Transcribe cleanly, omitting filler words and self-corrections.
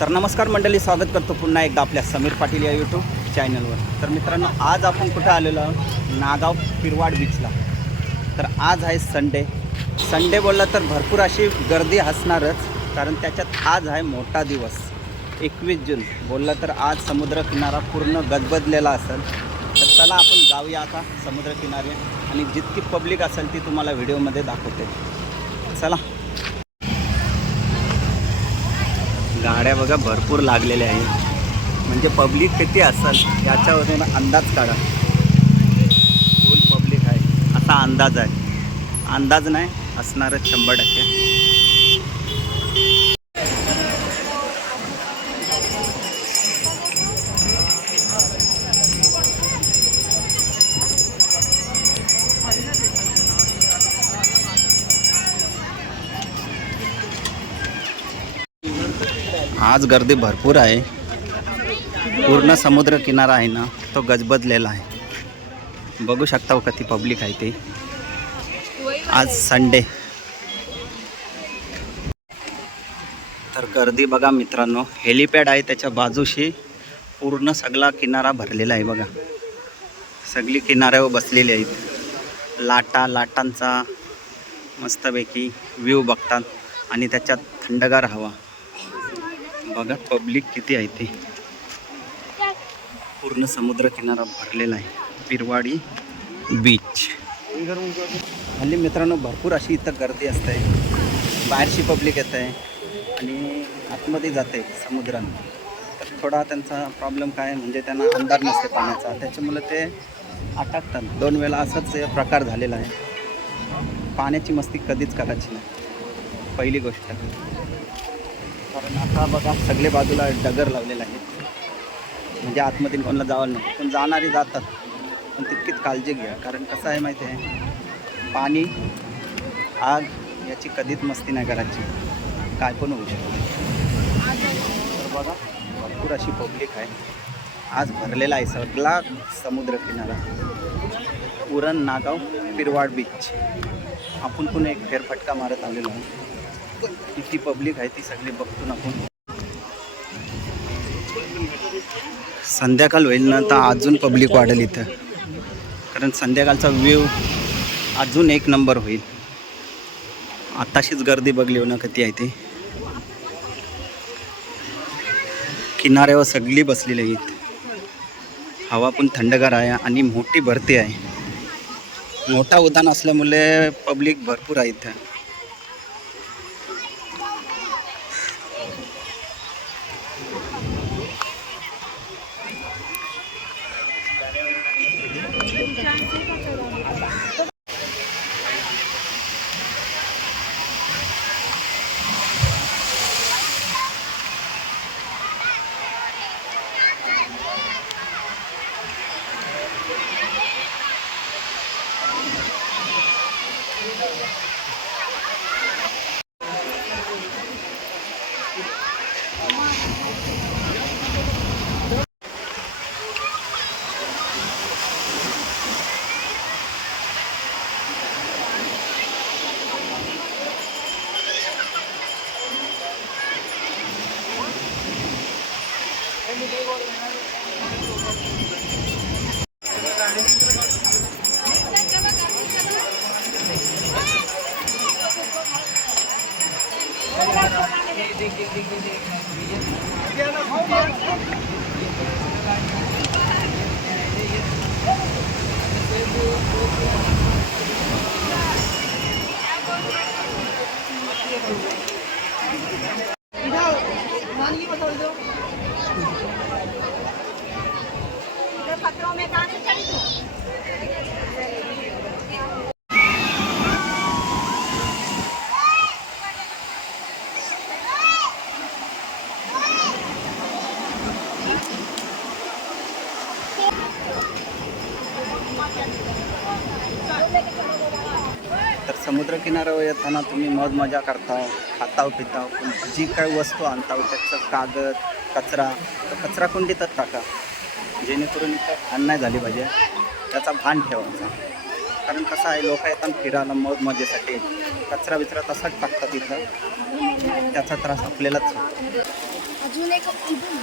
तर नमस्कार मंडळी, स्वागत करतो पुन्हा एकदा आपल्या समीर पाटील या यूट्यूब चॅनलवर। तर मित्रांनो, आज आपण कुठे आलेलो आहोत? नागाव पिरवाड बीचला। तर आज आहे संडे बोलला तर भरपूर अशी गर्दी असणारच, कारण त्याच्यात आज आहे मोठा दिवस 21 जून बोलला तर आज समुद्र किनारा पूर्ण गजबजलेला असेल। तर चला आपण जाऊया आता समुद्र किनारे आणि जितकी पब्लिक असेल ती तुम्हाला व्हिडिओमध्ये दाखवते। चला, गाड्या बघा भरपूर लागलेल्या आहेत, म्हणजे पब्लिक किती असेल याच्यावरून अंदाज काढा। फुल पब्लिक आहे असा अंदाज आहे, अंदाज नाही असणारच 100%। आज गर्दी भरपूर आहे, पूर्ण समुद्र किनारा आहे ना तो गजबजलेला आहे। बघू शकता हो किती पब्लिक आहे ते। आज संडे तर गर्दी बघा मित्रांनो। हेलिपॅड आहे त्याच्या बाजूशी पूर्ण सगळा किनारा भरलेला आहे बघा। सगळी किनाऱ्यावर बसलेली आहेत, लाटांचा मस्तपैकी व्ह्यू बघतात आणि त्याच्यात थंडगार हवा बघा। पब्लिक किती आहे ते, पूर्ण समुद्र किनारा भरलेला आहे पिरवाडी बीच। हल्ली मित्रांनो भरपूर अशी इथं गर्दी असते, बाहेरची पब्लिक येत आहे आणि आतमध्ये जाते समुद्रात। तर थोडा त्यांचा प्रॉब्लेम काय म्हणजे त्यांना अंदाज नसते पाण्याचा, त्याच्यामुळे ते अटकतात। 2 वेळा असाच प्रकार झालेला आहे। पाण्याची मस्ती कधीच करायची नाही, पहिली गोष्ट। कारण आता बघा सगळे बाजूला डगर लावलेला आहे, म्हणजे आतमध्ये कोणाला जावं नाही, पण जाणारे जातात, पण तितकीच काळजी घ्या। कारण कसं आहे माहिती आहे, पाणी आग याची कधीच मस्ती नाही करायची, काय पण होऊ शकते। तर बघा भरपूर अशी पब्लिक आहे, आज भरलेला आहे सगळा समुद्र किनारा। उरण नागाव पिरवाड बीच आपण पण एक फेरफटका मारत आलेलो आहे। किती पब्लिक आहे ती सगळी बघतो आपण। संध्याकाळ होईल ना तर अजून पब्लिक वाढेल इथं, कारण संध्याकाळचा व्ह्यू अजून एक नंबर होईल। आताशीच गर्दी बघली हो ना किती आहे ती। किनाऱ्यावर सगळी बसलेली आहेत, हवा पण थंडगार आहे आणि मोठी भरती आहे। मोठा उद्यान असल्यामुळे पब्लिक भरपूर आहे इथं। तर समुद्र किनाऱ्यावर येताना तुम्ही मौज मजा करता, खाताव पिताव, पण जी काही वस्तू आणताव त्याचं कागद कचरा तर कचरा कुंडीतच टाका, जेणेकरून इथं घाण नाही झाली पाहिजे, त्याचा भान ठेवायचा। कारण कसं आहे, लोक येतात फिरायला मौज मजेसाठी, कचरा बिचरा तसाच टाकतात इथं, त्याचा त्रास आपल्यालाच होतो। अजून एक इथून